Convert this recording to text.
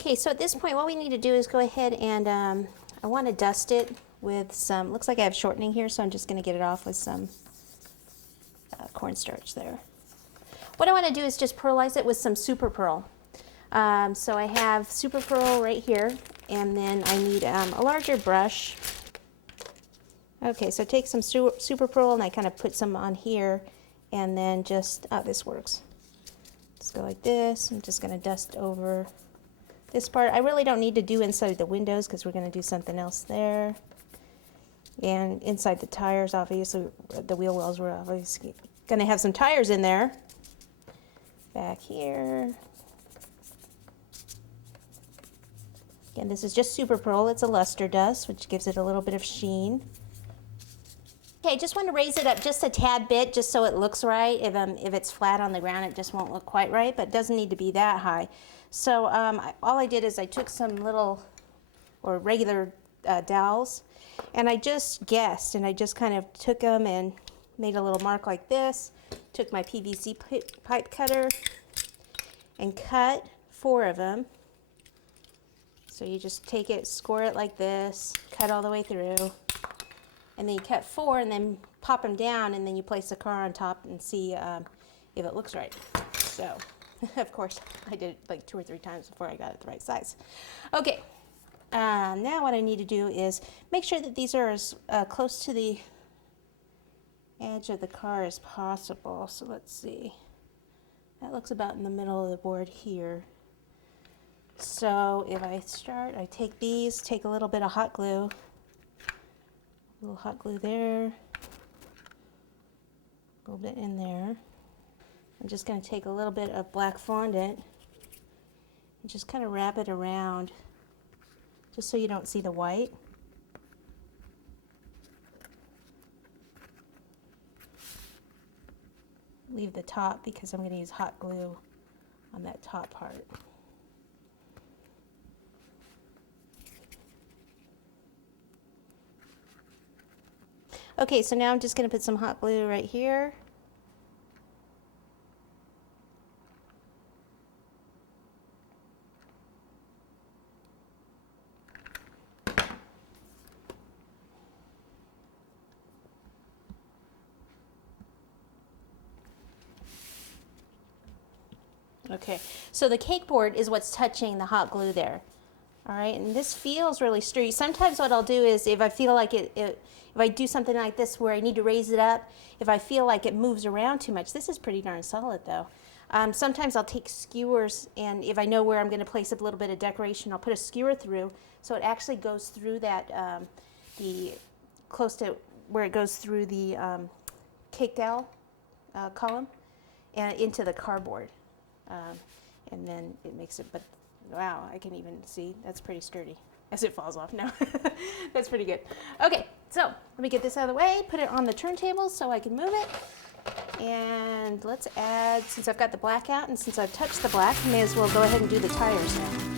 Okay, so at this point what we need to do is go ahead and I want to dust it with some, looks like I have shortening here, so I'm just going to get it off with some cornstarch there. What I want to do is just pearlize it with some super pearl. So I have super pearl right here, and then I need a larger brush. Okay, so take some super pearl and I kind of put some on here, and then just, oh, this works. Just go like this. I'm just going to dust over this part. I really don't need to do inside the windows because we're going to do something else there. And inside the tires, obviously, the wheel wells, we're obviously going to have some tires in there. Back here. Again, this is just super pearl. It's a luster dust, which gives it a little bit of sheen. Okay, just want to raise it up just a tad bit, just so it looks right. If it's flat on the ground, it just won't look quite right, but it doesn't need to be that high. So all I did is I took some little, or regular dowels, and I just guessed, and I just kind of took them and made a little mark like this. Took my PVC pipe cutter and cut 4 of them. So you just take it, score it like this, cut all the way through, and then you cut 4 and then pop them down, and then you place the car on top and see if it looks right. So, of course, I did it like 2 or 3 times before I got it the right size. Okay, now what I need to do is make sure that these are as close to the edge of the car as possible. So let's see. That looks about in the middle of the board here. So if I start, I take these, take a little bit of hot glue, a little hot glue there, a little bit in there. I'm just going to take a little bit of black fondant and just kind of wrap it around, just so you don't see the white. Leave the top because I'm going to use hot glue on that top part. Okay, so now I'm just going to put some hot glue right here. Okay, so the cake board is what's touching the hot glue there. All right, and this feels really sturdy. Sometimes what I'll do is if I feel like if I do something like this where I need to raise it up, if I feel like it moves around too much, this is pretty darn solid though. Sometimes I'll take skewers, and if I know where I'm going to place a little bit of decoration, I'll put a skewer through so it actually goes through that, close to where it goes through the cake dowel column and into the cardboard. And then it makes it, but wow, I can even see that's pretty sturdy as it falls off now. That's pretty good. Okay, so let me get this out of the way, put it on the turntable so I can move it. And let's add, since I've got the black out and since I've touched the black, I may as well go ahead and do the tires now.